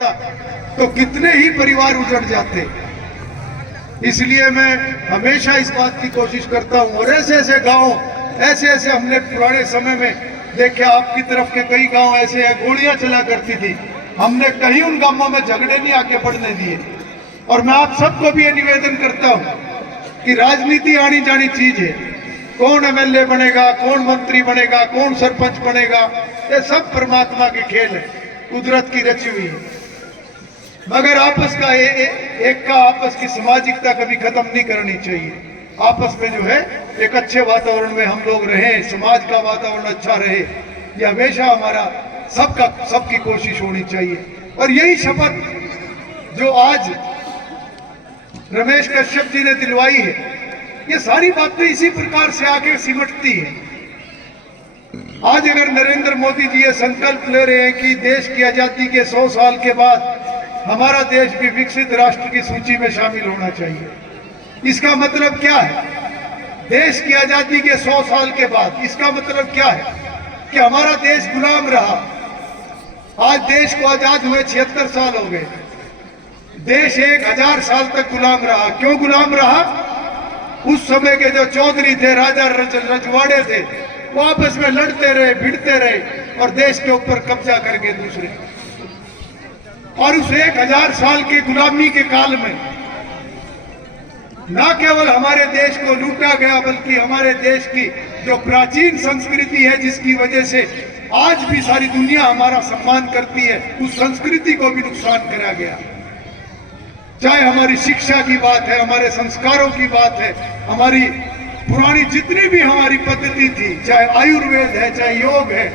तो कितने ही परिवार उजड़ जाते। इसलिए मैं हमेशा इस बात की कोशिश करता हूं। और ऐसे ऐसे गांव, ऐसे ऐसे हमने पुराने समय में देखे, आपकी तरफ के कई गांव ऐसे हैं, गोलियां चला करती थी, हमने कहीं उन गांवों में झगड़े नहीं आके पड़ने दिए। और मैं आप सबको भी ये निवेदन करता हूं कि राजनीति आनी जानी चीज है। कौन एमएलए बनेगा, कौन मंत्री बनेगा, कौन सरपंच बनेगा, ये सब परमात्मा के खेल है, कुदरत की रची हुई है। मगर आपस का एक का आपस की सामाजिकता कभी खत्म नहीं करनी चाहिए। आपस में जो है एक अच्छे वातावरण में हम लोग रहें, समाज का वातावरण अच्छा रहे, ये हमेशा हमारा सबकी कोशिश होनी चाहिए। और यही शपथ जो आज रमेश कश्यप जी ने दिलवाई है, ये सारी बातें इसी प्रकार से आके सिमटती है। आज अगर नरेंद्र मोदी जी ये संकल्प ले रहे हैं कि देश की आजादी के 100 साल के बाद हमारा देश भी विकसित राष्ट्र की सूची में शामिल होना चाहिए, इसका मतलब क्या है? देश की आजादी के 100 साल के बाद इसका मतलब क्या है कि हमारा देश गुलाम रहा। आज देश को आजाद हुए 76 साल हो गए, देश 1000 साल तक गुलाम रहा। क्यों गुलाम रहा? उस समय के जो चौधरी थे, राजा रजवाड़े थे, वो आपस में लड़ते रहे, भिड़ते रहे और देश के ऊपर कब्जा करके दूसरे। और उस 1000 साल के गुलामी के काल में न केवल हमारे देश को लूटा गया, बल्कि हमारे देश की जो प्राचीन संस्कृति है, जिसकी वजह से आज भी सारी दुनिया हमारा सम्मान करती है, उस संस्कृति को भी नुकसान करा गया। चाहे हमारी शिक्षा की बात है, हमारे संस्कारों की बात है, हमारी पुरानी जितनी भी हमारी पद्धति थी, चाहे आयुर्वेद है, चाहे योग है,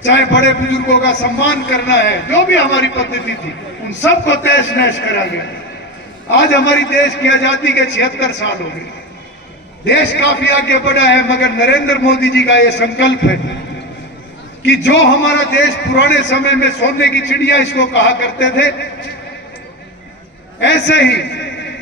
चाहे बड़े बुजुर्गों का सम्मान करना है, जो भी हमारी पद्धति थी, उन सबको तहस नहस करा गया। आज हमारी देश की आजादी के 76 साल हो गए, देश काफी आगे बढ़ा है। मगर नरेंद्र मोदी जी का यह संकल्प है कि जो हमारा देश पुराने समय में सोने की चिड़िया इसको कहा करते थे, ऐसे ही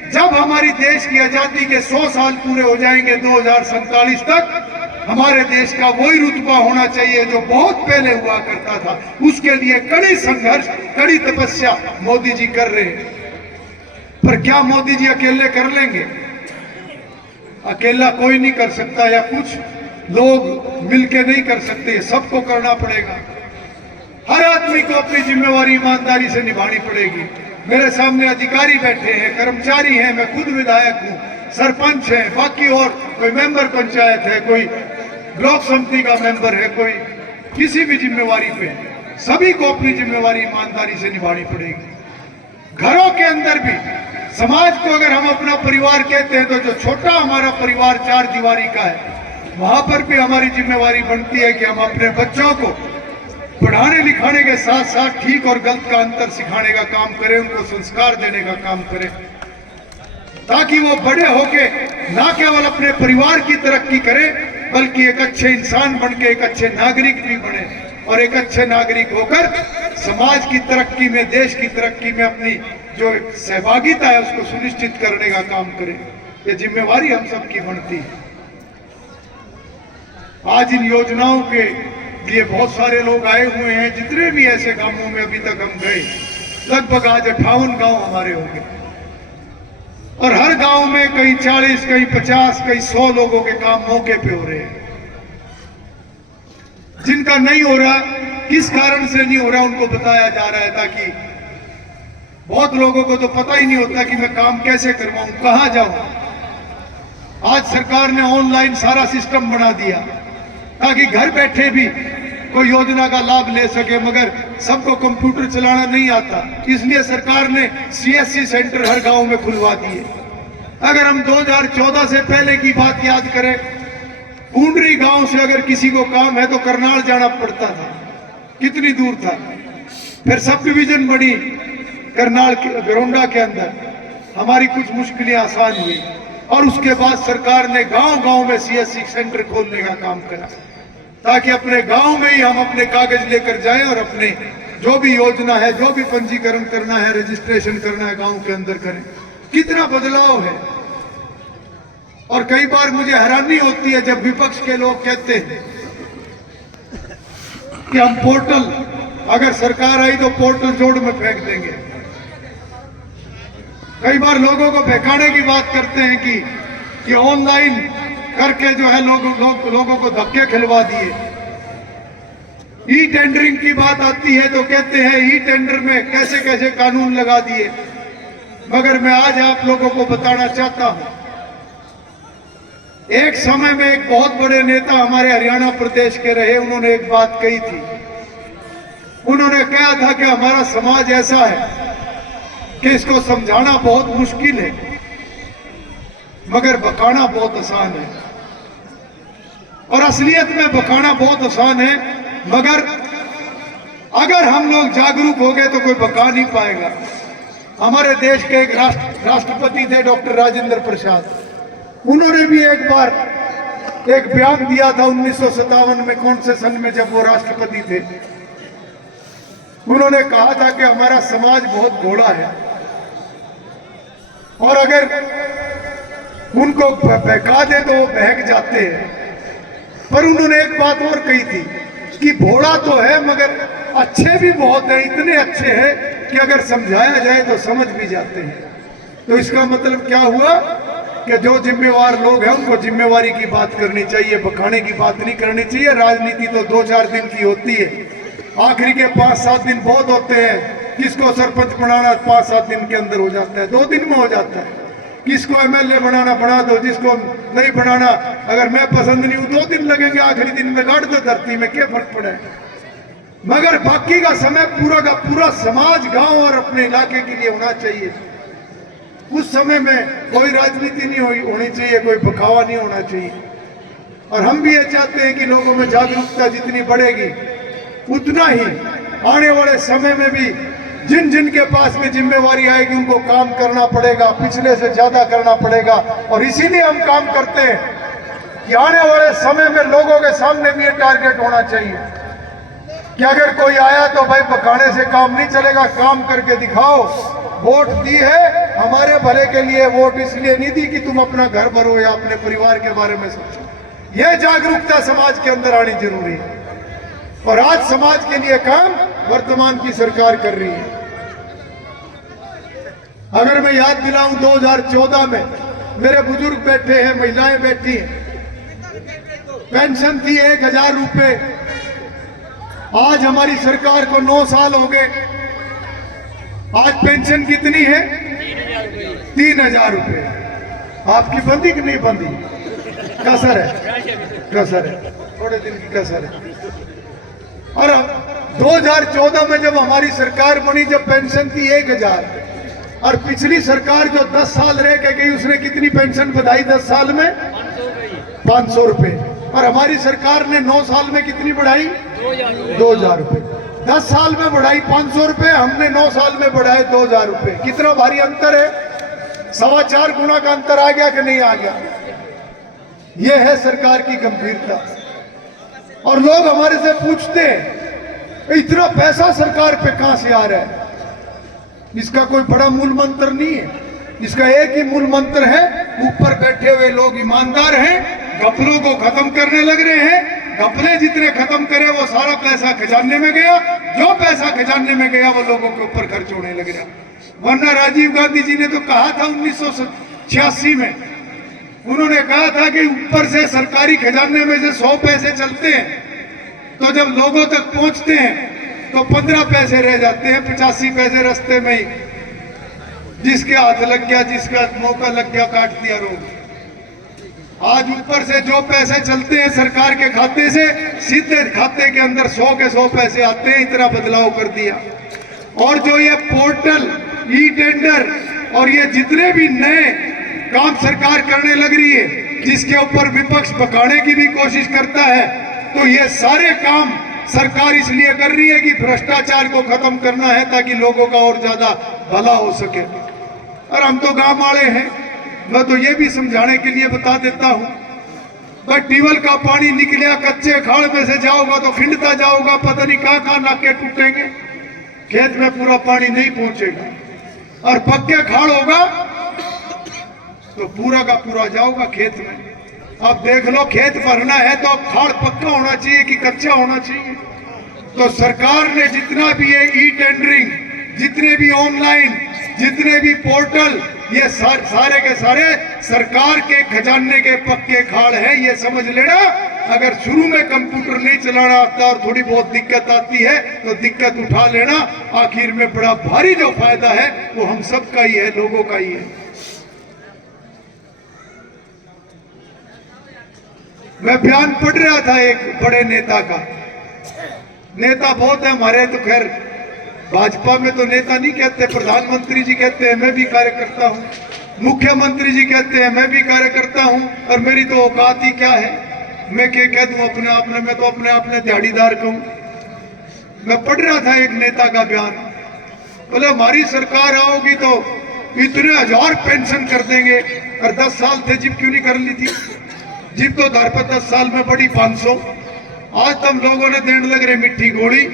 जब हमारी देश की आजादी के 100 साल पूरे हो जाएंगे 2047 तक, हमारे देश का वही रुतबा होना चाहिए जो बहुत पहले हुआ करता था। उसके लिए कड़ी संघर्ष, कड़ी तपस्या मोदी जी कर रहे हैं। पर क्या मोदी जी अकेले कर लेंगे? अकेला कोई नहीं कर सकता, या कुछ लोग मिलके नहीं कर सकते, सबको करना पड़ेगा। हर आदमी को अपनी जिम्मेवारी ईमानदारी से निभानी पड़ेगी। मेरे सामने अधिकारी बैठे हैं, कर्मचारी हैं, मैं खुद विधायक हूं, सरपंच है, बाकी और कोई मेंबर पंचायत है, कोई ब्लॉक समिति का मेंबर है, कोई किसी भी जिम्मेवारी पे, सभी को अपनी जिम्मेवारी ईमानदारी से निभानी पड़ेगी। घरों के अंदर भी, समाज को अगर हम अपना परिवार कहते हैं, तो जो छोटा हमारा परिवार 4 दीवारी का है, वहां पर भी हमारी जिम्मेवारी बनती है कि हम अपने बच्चों को पढ़ाने लिखाने के साथ साथ ठीक और गलत का अंतर सिखाने का काम करें, उनको संस्कार देने का काम करें, ताकि वो बड़े होके ना केवल अपने परिवार की तरक्की करें, बल्कि एक अच्छे इंसान बनके एक अच्छे नागरिक भी बने, और एक अच्छे नागरिक होकर समाज की तरक्की में, देश की तरक्की में अपनी जो सहभागिता है उसको सुनिश्चित करने का काम करें। ये जिम्मेवारी हम सबकी बनती है। आज इन योजनाओं के लिए बहुत सारे लोग आए हुए हैं। जितने भी ऐसे गांवों में अभी तक हम गए, लगभग आज 58 गांव हमारे हो गए, और हर गांव में कहीं 40, कहीं 50, कहीं 100 लोगों के काम मौके पे हो रहे हैं। जिनका नहीं हो रहा, किस कारण से नहीं हो रहा, उनको बताया जा रहा है, ताकि बहुत लोगों को तो पता ही नहीं होता कि मैं काम कैसे करवाऊं, कहां जाऊं। आज सरकार ने ऑनलाइन सारा सिस्टम बना दिया ताकि घर बैठे भी कोई योजना का लाभ ले सके, मगर सबको कंप्यूटर चलाना नहीं आता, इसलिए सरकार ने सीएससी सेंटर हर गांव में खुलवा दिए। अगर हम 2014 से पहले की बात याद करें, कुंडरी गांव से अगर किसी को काम है तो करनाल जाना पड़ता था, कितनी दूर था। फिर सब डिवीजन बनी करनाल के गरोंडा के अंदर, हमारी कुछ मुश्किलें आसान हुई, और उसके बाद सरकार ने गांव गांव में सीएससी सेंटर खोलने का काम करा, ताकि अपने गांव में ही हम अपने कागज लेकर जाएं और अपने जो भी योजना है, जो भी पंजीकरण करना है, रजिस्ट्रेशन करना है, गांव के अंदर करें। कितना बदलाव है। और कई बार मुझे हैरानी होती है जब विपक्ष के लोग कहते हैं कि हम पोर्टल अगर सरकार आई तो पोर्टल जोड़ में फेंक देंगे। कई बार लोगों को बहकाने की बात करते हैं कि ऑनलाइन करके जो है लोगों को धक्के खिलवा दिए। ई टेंडरिंग की बात आती है तो कहते हैं ई टेंडर में कैसे कैसे कानून लगा दिए। मगर मैं आज आप लोगों को बताना चाहता हूं, एक समय में एक बहुत बड़े नेता हमारे हरियाणा प्रदेश के रहे, उन्होंने एक बात कही थी। उन्होंने कहा था कि हमारा समाज ऐसा है कि इसको समझाना बहुत मुश्किल है मगर बकाना बहुत आसान है। और असलियत में बकाना बहुत आसान है, मगर अगर हम लोग जागरूक हो गए तो कोई बका नहीं पाएगा। हमारे देश के एक राष्ट्रपति थे डॉक्टर राजेंद्र प्रसाद, उन्होंने भी एक बार एक बयान दिया था 1957 में, कौन से सन में, जब वो राष्ट्रपति थे। उन्होंने कहा था कि हमारा समाज बहुत घोड़ा है और अगर उनको बहका दे तो वो बहक जाते हैं। पर उन्होंने एक बात और कही थी कि घोड़ा तो है मगर अच्छे भी बहुत हैं, इतने अच्छे हैं कि अगर समझाया जाए तो समझ भी जाते हैं। तो इसका मतलब क्या हुआ कि जो जिम्मेवार लोग हैं उनको जिम्मेवारी की बात करनी चाहिए, बखाने की बात नहीं करनी चाहिए। राजनीति तो 2-4 दिन की होती है, आखिरी के 5-7 दिन बहुत होते हैं। किसको सरपंच बनाना 5-7 दिन के अंदर हो जाता है, 2 दिन में हो जाता है। किसको एमएलए बनाना बना दो, जिसको नहीं बनाना अगर मैं पसंद नहीं हूं 2 दिन लगेंगे, आखिरी दिन में गाड़ दो धरती में, क्या फर्क पड़ा है। मगर बाकी का समय पूरा का पूरा समाज, गांव और अपने इलाके के लिए होना चाहिए। उस समय में कोई राजनीति नहीं होनी चाहिए, कोई बखावा नहीं होना चाहिए। और हम भी ये चाहते हैं कि लोगों में जागरूकता जितनी बढ़ेगी उतना ही आने वाले समय में भी जिन जिन के पास में जिम्मेवारी आएगी उनको काम करना पड़ेगा, पिछले से ज्यादा करना पड़ेगा। और इसीलिए हम काम करते हैं कि आने वाले समय में लोगों के सामने भी ये टारगेट होना चाहिए कि अगर कोई आया तो भाई बखाने से काम नहीं चलेगा, काम करके दिखाओ। वोट दी है हमारे भले के लिए, वोट इसलिए नहीं दी कि तुम अपना घर भरो या अपने परिवार के बारे में सोचो। यह जागरूकता समाज के अंदर आनी जरूरी है और आज समाज के लिए काम वर्तमान की सरकार कर रही है। अगर मैं याद दिलाऊं 2014 में मेरे बुजुर्ग बैठे हैं, महिलाएं बैठी हैं, पेंशन थी 1000 रुपए। आज हमारी सरकार को 9 साल हो गए, आज पेंशन कितनी है? 3000 रुपए। आपकी बंदी कि नहीं बंदी? कसर है, कसर है, थोड़े दिन की कसर है। और 2014 में जब हमारी सरकार बनी, जब पेंशन थी 1000 और पिछली सरकार जो 10 साल रह के गई उसने कितनी पेंशन बढ़ाई 10 साल में? 500 रुपए। और हमारी सरकार ने 9 साल में कितनी बढ़ाई? 2000 रुपए। 10 साल में बढ़ाई 500 रुपए, हमने 9 साल में बढ़ाए 2000 रुपए। कितना भारी अंतर है, 4.25 गुना का अंतर आ गया कि नहीं आ गया? यह है सरकार की गंभीरता। और लोग हमारे से पूछते हैं इतना पैसा सरकार पे कहां से आ रहा है? इसका कोई बड़ा मूल मंत्र नहीं है, इसका एक ही मूल मंत्र है, ऊपर बैठे हुए लोग ईमानदार हैं, घपलों को खत्म करने लग रहे हैं। घपले जितने खत्म करे वो सारा पैसा खजाने में गया, जो पैसा खजाने में गया वो लोगों के ऊपर खर्च होने लग गया। वरना राजीव गांधी जी ने तो कहा था 1986 में, उन्होंने कहा था कि ऊपर से सरकारी खजाने में से 100 पैसे चलते हैं तो जब लोगों तक पहुंचते हैं तो 15 पैसे रह जाते हैं, 85 पैसे रास्ते में ही। जिसके हाथ लग गया, जिसका मौका लग गया, काट दिया रोग। आज ऊपर से जो पैसे चलते हैं सरकार के खाते से, सीधे खाते के अंदर 100 के 100 पैसे आते हैं। इतना बदलाव कर दिया। और जो ये पोर्टल, ई टेंडर और ये जितने भी नए काम सरकार करने लग रही है, जिसके ऊपर विपक्ष भगाने की भी कोशिश करता है, तो ये सारे काम सरकार इसलिए कर रही है कि भ्रष्टाचार को खत्म करना है ताकि लोगों का और ज्यादा भला हो सके। और हम तो गांव वाले हैं, मैं तो ये भी समझाने के लिए बता देता हूं, भाई ट्यूबवेल का पानी निकलिया कच्चे खाड़ में से जाओगा तो खिंडता जाओगा, पता नहीं कहां नाके टूटेंगे, खेत में पूरा पानी नहीं पहुंचेगा। और पक्के खाड़ होगा तो पूरा का पूरा जाओगा खेत में। अब देख लो, खेत भरना है तो खाड़ पक्का होना चाहिए कि कच्चा होना चाहिए? तो सरकार ने जितना भी ये ई टेंडरिंग, जितने भी ऑनलाइन, जितने भी पोर्टल, ये सारे के सारे सरकार के खजाने के पक्के खाड़ है, ये समझ लेना। अगर शुरू में कंप्यूटर नहीं चलाना आता और थोड़ी बहुत दिक्कत आती है तो दिक्कत उठा लेना, आखिर में बड़ा भारी जो फायदा है वो हम सब का ही है, लोगों का ही है। मैं बयान पढ़ रहा था एक बड़े नेता का, नेता बहुत है हमारे, तो खैर भाजपा में तो नेता नहीं कहते, प्रधानमंत्री जी कहते हैं, मैं भी कार्यकर्ता हूं, मुख्यमंत्री जी कहते हैं, मैं भी कार्यकर्ता हूं, और मेरी तो औकात ही क्या है, मैं क्या कह दूं अपने आप में, मैं तो अपने आप में दिहाड़ीदार कहूं। मैं पढ़ रहा था एक नेता का बयान, बोले हमारी सरकार आओगी तो इतने 1000 पेंशन कर देंगे, और 10 साल थे जिप क्यों नहीं कर ली थी, जिप तो दर पर 10 साल में बढ़ी 500, आज तुम लोगों ने देने लग रहे मिट्टी गोली।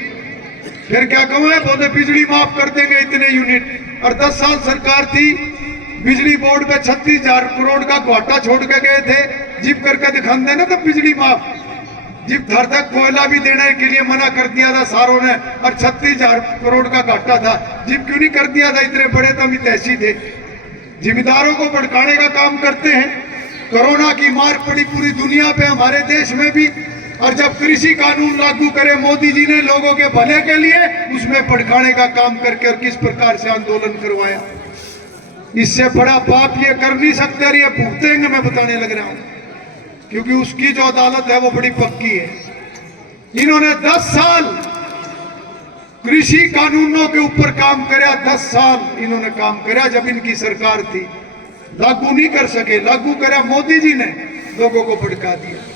फिर क्या कहूँ, बोले बिजली माफ कर देंगे इतने यूनिट, और 10 साल सरकार थी, बिजली बोर्ड पे 36,000 करोड़ का घाटा छोड़ के गए थे, जिप करके दिखा देना तो बिजली माफ। जिप घर तक कोयला भी देने के लिए मना कर दिया था सारों ने, और 36,000 करोड़ का घाटा था, जिप क्यों नहीं कर दिया था, इतने बड़े तो हम ऐसी थे। जिम्मेदारों को भड़काने का काम करते हैं। कोरोना की मार पड़ी पूरी दुनिया पे, हमारे देश में भी, और जब कृषि कानून लागू करे मोदी जी ने लोगों के भले के लिए, उसमें भड़काने का काम करके और किस प्रकार से आंदोलन करवाया। इससे बड़ा पाप ये कर नहीं सकते, और ये भुगतेंगे, मैं बताने लग रहा हूं, क्योंकि उसकी जो अदालत है वो बड़ी पक्की है। इन्होंने 10 साल कृषि कानूनों के ऊपर काम कराया, 10 साल इन्होंने काम कराया जब इनकी सरकार थी, लागू नहीं कर सके, लागू करा मोदी जी ने, लोगों को भड़का दिया।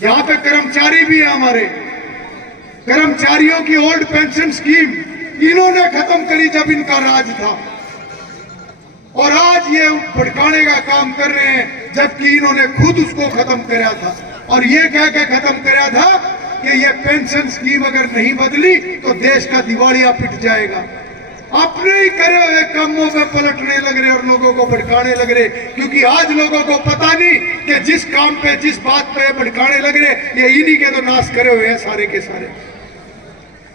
यहाँ पे कर्मचारी भी है हमारे, कर्मचारियों की ओल्ड पेंशन स्कीम इन्होंने खत्म करी जब इनका राज था, और आज ये भड़काने का काम कर रहे हैं जबकि इन्होंने खुद उसको खत्म कराया था, और ये कह के खत्म कराया था कि ये पेंशन स्कीम अगर नहीं बदली तो देश का दिवालिया पिट जाएगा। अपने ही करे हुए कामों में पलटने लग रहे और लोगों को भड़काने लग रहे, क्योंकि आज लोगों को पता नहीं कि जिस काम पे, जिस बात पे भड़काने लग रहे, ये इन्हीं के तो नाश करे हुए हैं सारे के सारे।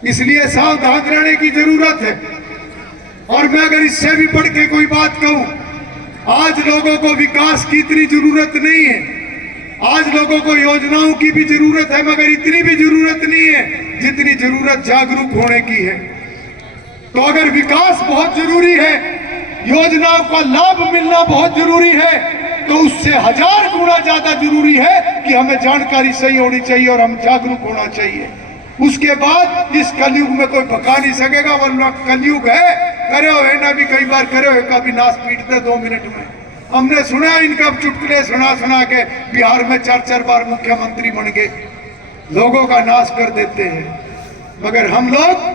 इसलिए सावधान रहने की जरूरत है। और मैं अगर इससे भी बढ़ के कोई बात कहूं, आज लोगों को विकास की इतनी जरूरत नहीं है, आज लोगों को योजनाओं की भी जरूरत है, मगर इतनी भी जरूरत नहीं है जितनी जरूरत जागरूक होने की है। तो अगर विकास बहुत जरूरी है, योजनाओं का लाभ मिलना बहुत जरूरी है, तो उससे 1000 गुना ज्यादा जरूरी है कि हमें जानकारी सही होनी चाहिए और हम जागरूक होना चाहिए। उसके बाद इस कलयुग में कोई भगा नहीं सकेगा, वरना कलयुग है, करे हुए ना भी कई बार करे हुए का भी नाश पीटते 2 मिनट में। हमने सुना इनका चुटकुले सुना सुना के बिहार में 4-4 बार मुख्यमंत्री बन गए, लोगों का नाश कर देते हैं। मगर हम लोग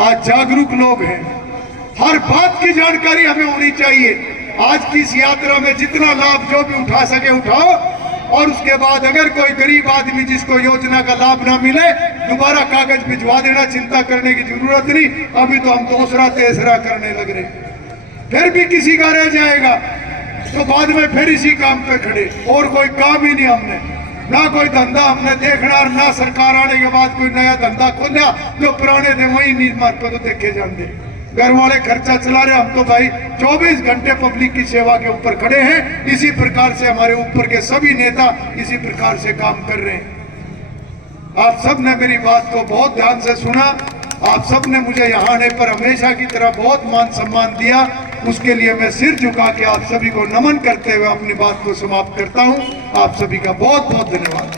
आज जागरूक लोग हैं, हर बात की जानकारी हमें होनी चाहिए। आज की इस यात्रा में जितना लाभ जो भी उठा सके उठाओ, और उसके बाद अगर कोई गरीब आदमी जिसको योजना का लाभ ना मिले, दोबारा कागज भिजवा देना, चिंता करने की जरूरत नहीं। अभी तो हम दूसरा तीसरा करने लग रहे, फिर भी किसी का रह जाएगा तो बाद में फिर इसी काम पे खड़े, और कोई काम ही नहीं हमने, ना कोई धंधा हमने देखना, और ना सरकार आने के बाद कोई नया धंधा खोला, जो पुराने थे वही नींद पर तो देखे जाते। घर वाले खर्चा चला रहे, हम तो भाई 24 घंटे पब्लिक की सेवा के ऊपर खड़े हैं। इसी प्रकार से हमारे ऊपर के सभी नेता इसी प्रकार से काम कर रहे हैं। आप सब ने मेरी बात को बहुत ध्यान से सुना, आप सब ने मुझे यहाँ आने पर हमेशा की तरह बहुत मान सम्मान दिया, उसके लिए मैं सिर झुका के आप सभी को नमन करते हुए अपनी बात को समाप्त करता हूँ। आप सभी का बहुत बहुत धन्यवाद।